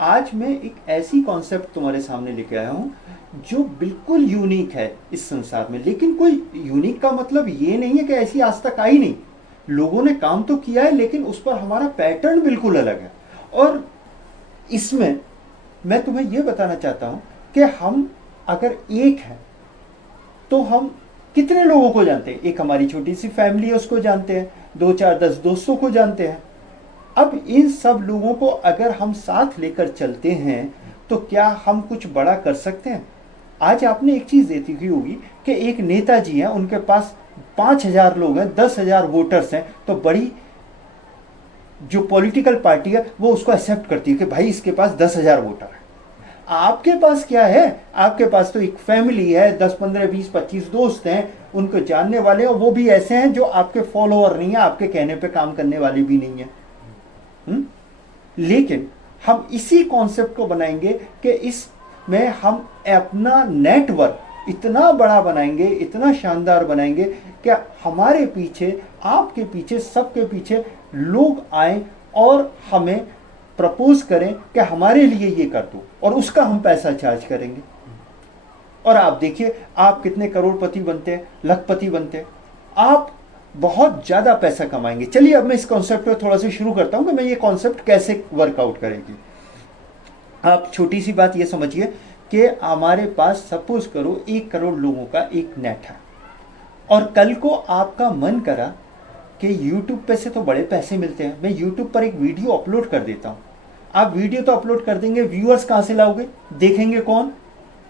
आज मैं एक ऐसी कॉन्सेप्ट तुम्हारे सामने लेके आया हूँ जो बिल्कुल यूनिक है इस संसार में। लेकिन कोई यूनिक का मतलब ये नहीं है कि ऐसी आज तक आई नहीं, लोगों ने काम तो किया है, लेकिन उस पर हमारा पैटर्न बिल्कुल अलग है। और इसमें मैं तुम्हें यह बताना चाहता हूं कि हम अगर एक हैं तो हम कितने लोगों को जानते हैं। एक हमारी छोटी सी फैमिली है, उसको जानते हैं, 2 4 10 दोस्तों को जानते हैं। अब इन सब लोगों को अगर हम साथ लेकर चलते हैं तो क्या हम कुछ बड़ा कर सकते हैं। आज आपने एक चीज देखी होगी कि एक नेताजी हैं, उनके पास 5,000 लोग हैं, 10,000 वोटर्स हैं, तो बड़ी जो पॉलिटिकल पार्टी है वो उसको एक्सेप्ट करती है कि भाई इसके पास 10,000 वोटर है। आपके पास क्या है? आपके पास तो एक फैमिली है, 10 15 20 25 दोस्त हैं, उनको जानने वाले, और वो भी ऐसे हैं जो आपके फॉलोअर नहीं है, आपके कहने पे काम करने वाले भी नहीं है। लेकिन हम इसी कॉन्सेप्ट को बनाएंगे कि इसमें हम अपना नेटवर्क इतना बड़ा बनाएंगे, इतना शानदार बनाएंगे कि हमारे पीछे, आपके पीछे, सबके पीछे लोग आए और हमें प्रपोज करें कि हमारे लिए ये कर दो, और उसका हम पैसा चार्ज करेंगे। और आप देखिए आप कितने करोड़पति बनते हैं, लखपति बनते हैं, आप बहुत ज्यादा पैसा कमाएंगे। चलिए अब मैं इस कॉन्सेप्ट पे थोड़ा सा शुरू करता हूं कि मैं ये कॉन्सेप्ट कैसे वर्कआउट करेगी। आप छोटी सी बात ये समझिए कि हमारे पास सपोज करो 1 करोड़ लोगों का एक नेट है, और कल को आपका मन करा कि YouTube पे से तो बड़े पैसे मिलते हैं, मैं YouTube पर एक वीडियो अपलोड कर देता हूं। आप वीडियो तो अपलोड कर देंगे, व्यूअर्स कहां से लाओगे? देखेंगे कौन?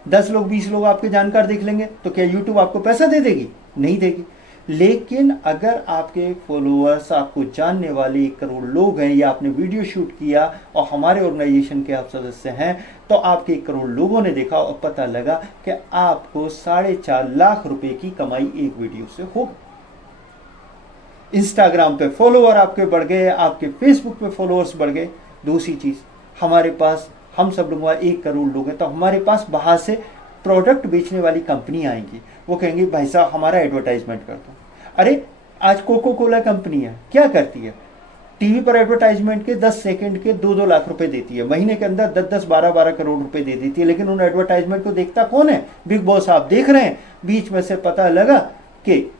10 लोग 20 लोग आपके जानकार देख लेंगे, तो क्या YouTube आपको पैसा दे देगी? नहीं देगी। लेकिन अगर आपके फॉलोअर्स, आपको जानने वाले 1 करोड़ लोग हैं, या आपने वीडियो शूट किया और हमारे ऑर्गेनाइजेशन के आप सदस्य हैं, तो आपके 1 करोड़ लोगों ने देखा और पता लगा कि आपको 4.5 लाख रुपए की कमाई एक वीडियो से होगी। इंस्टाग्राम पे फॉलोअर आपके बढ़ गए, आपके फेसबुक पे फॉलोअर्स बढ़ गए। दूसरी चीज, हमारे पास, हम सब लोग 1 करोड़ लोग हैं, तो हमारे पास बाहर से प्रोडक्ट बेचने वाली कंपनी आएंगी, वो कहेंगी भाई साहब हमारा एडवर्टाइजमेंट कर दो। अरे आज कोको कोला कंपनी है, क्या करती है? टीवी पर एडवर्टाइजमेंट के 10 सेकंड के 2-2 लाख रुपए देती है, महीने के अंदर 10-10 12-12 करोड़ रुपए दे देती है। लेकिन उन एडवर्टाइजमेंट को देखता कौन है? बिग बॉस आप देख रहे हैं। बीच में से पता लगा कि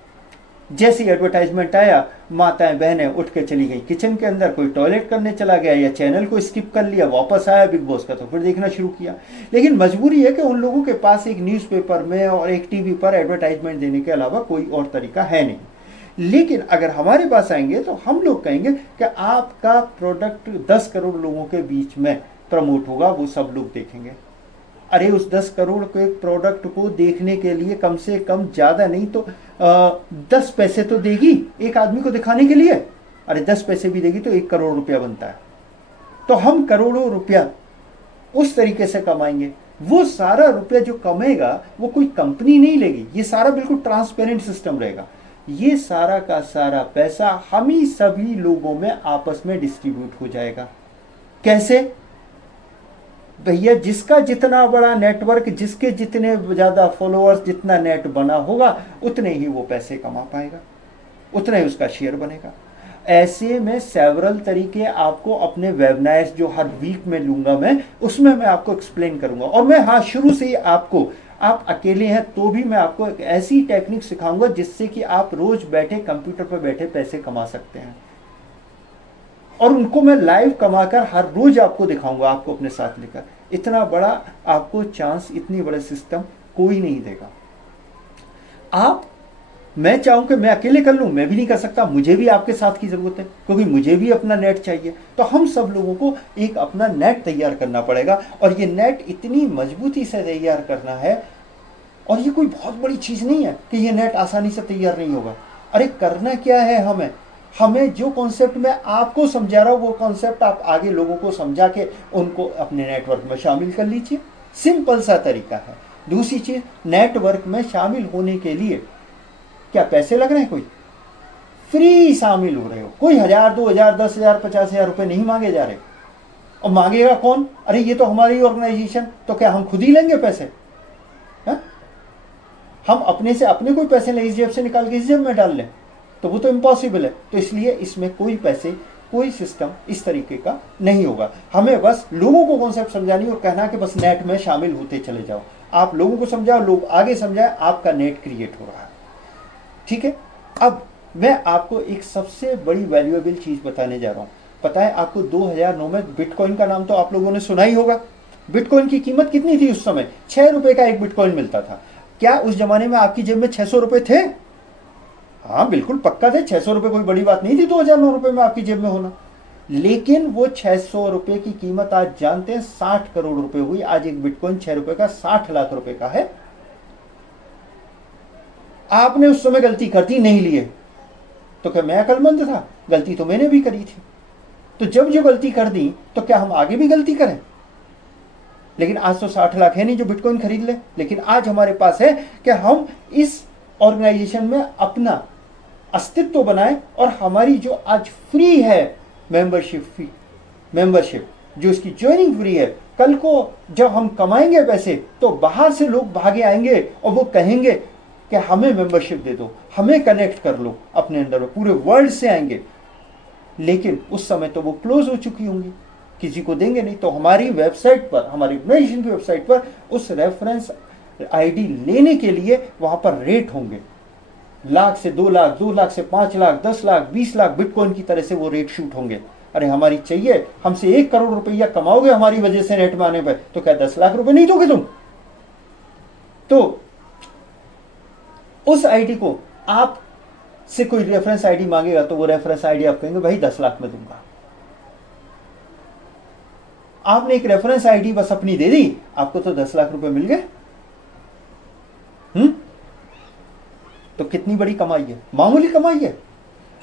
जैसी एडवर्टाइजमेंट आया, माताएं बहनें उठ के चली गई किचन के अंदर, कोई टॉयलेट करने चला गया या चैनल को स्किप कर लिया, वापस आया बिग बॉस का तो फिर देखना शुरू किया। लेकिन मजबूरी है कि उन लोगों के पास एक न्यूज़पेपर में और एक टीवी पर एडवर्टाइजमेंट देने के अलावा कोई और तरीका है नहीं। लेकिन अगर हमारे पास आएंगे तो हम लोग कहेंगे कि आपका प्रोडक्ट 10 करोड़ लोगों के बीच में प्रमोट होगा, वो सब लोग देखेंगे। अरे उस 10 करोड़ के प्रोडक्ट को देखने के लिए कम से कम ज्यादा नहीं तो 10 पैसे तो देगी एक आदमी को दिखाने के लिए। अरे 10 पैसे भी देगी तो 1 करोड़ रुपया बनता है। तो हम करोड़ों रुपया उस तरीके से कमाएंगे। वो सारा रुपया जो कमेगा वो कोई कंपनी नहीं लेगी, ये सारा बिल्कुल ट्रांसपेरेंट सिस्टम रहेगा। ये सारा का सारा पैसा हम ही सभी लोगों में आपस में डिस्ट्रीब्यूट हो जाएगा। कैसे? भैया जिसका जितना बड़ा नेटवर्क, जिसके जितने ज्यादा फॉलोअर्स, जितना नेट बना होगा, उतने ही वो पैसे कमा पाएगा, उतना ही उसका शेयर बनेगा। ऐसे में सेवरल तरीके आपको अपने वेबिनार्स जो हर वीक में लूंगा मैं, उसमें मैं आपको एक्सप्लेन करूंगा। और मैं हाँ शुरू से ही आपको, आप अकेले हैं तो भी मैं आपको एक ऐसी टेक्निक सिखाऊंगा जिससे कि आप रोज बैठे कंप्यूटर पर बैठे पैसे कमा सकते हैं। और उनको मैं लाइव कमाकर हर रोज आपको दिखाऊंगा, आपको अपने साथ लेकर। इतना बड़ा आपको चांस, इतनी बड़ा सिस्टम कोई नहीं देगा। आप, मैं चाहूं कि मैं अकेले कर लूं, मैं भी नहीं कर सकता, मुझे भी आपके साथ की जरूरत है, क्योंकि मुझे भी अपना नेट चाहिए। तो हम सब लोगों को एक अपना नेट तैयार करना पड़ेगा, और ये नेट इतनी मजबूती से तैयार करना है, और ये कोई बहुत बड़ी चीज नहीं है कि ये नेट आसानी से तैयार नहीं होगा। अरे करना क्या है, हमें जो कॉन्सेप्ट मैं आपको समझा रहा हूं वो कॉन्सेप्ट आप आगे लोगों को समझा के उनको अपने नेटवर्क में शामिल कर लीजिए। सिंपल सा तरीका है। दूसरी चीज, नेटवर्क में शामिल होने के लिए क्या पैसे लग रहे हैं? कोई फ्री शामिल हो रहे हो, कोई 1000 2000 10,000 50,000 रुपए नहीं मांगे जा रहे। और मांगेगा कौन? अरे ये तो हमारी ऑर्गेनाइजेशन, तो क्या हम खुद ही लेंगे पैसे? है? हम अपने से अपने कोई पैसे नहीं, इस जेब से निकाल के इस जेब में डाल लें, तो वो तो इम्पॉसिबल है। तो इसलिए इसमें कोई पैसे कोई सिस्टम इस तरीके का नहीं होगा। हमें बस लोगों को कॉन्सेप्ट समझानी और कहना कि बस नेट में शामिल होते चले जाओ। आप लोगों को समझाओ, लोग आगे समझाए, आपका नेट क्रिएट हो रहा है। ठीक है। अब मैं आपको एक सबसे बड़ी वैल्यूएबल चीज बताने जा रहा हूं। पता है आपको 2009 में बिटकॉइन का नाम तो आप लोगों ने सुना ही होगा। बिटकॉइन की कीमत कितनी थी उस समय? 6 रुपए का एक बिटकॉइन मिलता था। क्या उस जमाने में आपकी जेब में 600 रुपए थे? हाँ बिल्कुल पक्का थे। 600 रुपए कोई बड़ी बात नहीं थी 2009 रुपए में आपकी जेब में होना। लेकिन वो 600 रुपए की कीमत आज जानते हैं 60 करोड़ रुपए हुई। आज एक बिटकॉइन 6 रुपए का 60 लाख रुपए का है। आपने उस समय गलती कर दी, नहीं लिए, तो क्या मैं अक्लमंद था? गलती तो मैंने भी करी थी। तो जब जो गलती कर दी तो क्या हम आगे भी गलती करें? लेकिन आज तो 60 लाख है नहीं जो बिटकॉइन खरीद ले। लेकिन आज हमारे पास है कि हम इस ऑर्गेनाइजेशन में अपना अस्तित्व बनाएं और हमारी जो आज फ्री है मेंबरशिप जो इसकी ज्वाइनिंग फ्री है, कल को जब हम कमाएंगे पैसे तो बाहर से लोग भागे आएंगे और वो कहेंगे कि हमें मेंबरशिप दे दो, हमें कनेक्ट कर लो अपने अंदर में, पूरे वर्ल्ड से आएंगे। लेकिन उस समय तो वो क्लोज हो चुकी होंगी, किसी को देंगे नहीं। तो हमारी वेबसाइट पर, हमारी ऑर्गेनाइजेशन की वेबसाइट पर उस रेफरेंस आईडी लेने के लिए वहां पर रेट होंगे। लाख से 2 लाख, 2 लाख से 5 लाख, 10 लाख, 20 लाख बिटकॉइन की तरह से वो रेट शूट होंगे। अरे हमारी चाहिए, हमसे 1 करोड़ रुपया कमाओगे हमारी वजह से नेट में आने पर, तो क्या 10 लाख रुपए नहीं दोगे तुम? तो उस आईडी को आप से कोई रेफरेंस आईडी मांगेगा तो वो रेफरेंस आईडी आप कहेंगे भाई 10 लाख में दूंगा। आपने एक रेफरेंस आईडी बस अपनी दे दी, आपको तो 10 लाख रुपए मिल गए। तो कितनी बड़ी कमाई है, मामूली कमाई है।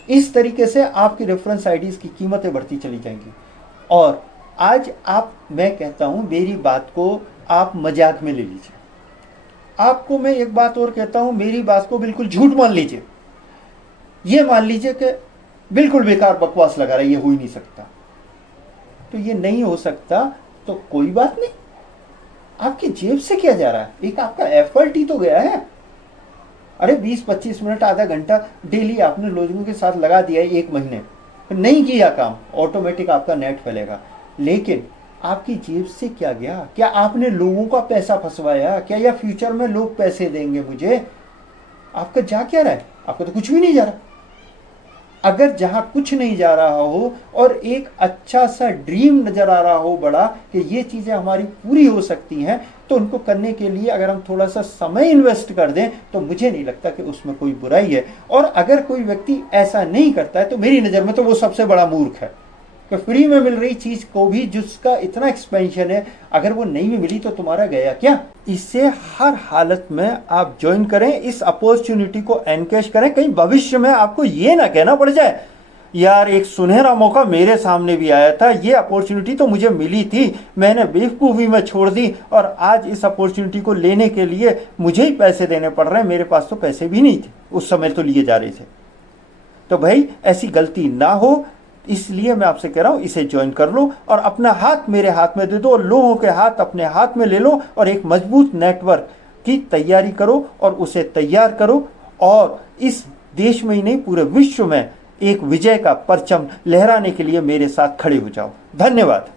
इस तरीके से आपकी रेफरेंस आईडीज की कीमतें बढ़ती चली जाएंगी। और आज मैं कहता हूं मेरी बात को आप मजाक में ले लीजिए। आपको मैं एक बात और कहता हूं, मेरी बात को बिल्कुल झूठ मान लीजिए। ये मान लीजिए कि बिल्कुल बेकार बकवास लगा रहा है, ये हो ही नहीं सकता। तो ये नहीं हो सकता तो कोई बात नहीं, आपकी जेब से किया जा रहा है, एक आपका एफर्ट ही तो गया है। अरे 20-25 मिनट, आधा घंटा डेली आपने लोगों के साथ लगा दिया है 1 महीने, नहीं किया काम, ऑटोमेटिक आपका नेट फैलेगा। लेकिन आपकी जेब से क्या गया? क्या आपने लोगों का पैसा फंसवाया? क्या या फ्यूचर में लोग पैसे देंगे मुझे? आपका जा क्या रहा है? आपका तो कुछ भी नहीं जा रहा। अगर जहां कुछ नहीं जा रहा हो और एक अच्छा सा ड्रीम नजर आ रहा हो बड़ा कि ये चीजें हमारी पूरी हो सकती हैं, तो उनको करने के लिए अगर हम थोड़ा सा समय इन्वेस्ट कर दें तो मुझे नहीं लगता कि उसमें कोई बुराई है। और अगर कोई व्यक्ति ऐसा नहीं करता है तो मेरी नजर में तो वो सबसे बड़ा मूर्ख है कि फ्री में मिल रही चीज को भी जिसका इतना एक्सपेंशन है, अगर वो नहीं भी मिली तो तुम्हारा गया क्या? इससे हर हालत में आप ज्वाइन करें, इस अपॉर्चुनिटी को एनकैश करें। कहीं भविष्य में आपको ये ना कहना पड़ जाए यार एक सुनहरा मौका मेरे सामने भी आया था, ये अपॉर्चुनिटी तो मुझे मिली थी, मैंने बेवकूफ़ी में छोड़ दी और आज इस अपॉर्चुनिटी को लेने के लिए मुझे ही पैसे देने पड़ रहे हैं, मेरे पास तो पैसे भी नहीं थे, उस समय तो लिए जा रहे थे। तो भाई ऐसी गलती ना हो, इसलिए मैं आपसे कह रहा हूं इसे ज्वाइन कर लो और अपना हाथ मेरे हाथ में दे दो, लोगों के हाथ अपने हाथ में ले लो और एक मजबूत नेटवर्क की तैयारी करो और उसे तैयार करो और इस देश में ही नहीं पूरे विश्व में एक विजय का परचम लहराने के लिए मेरे साथ खड़े हो जाओ। धन्यवाद।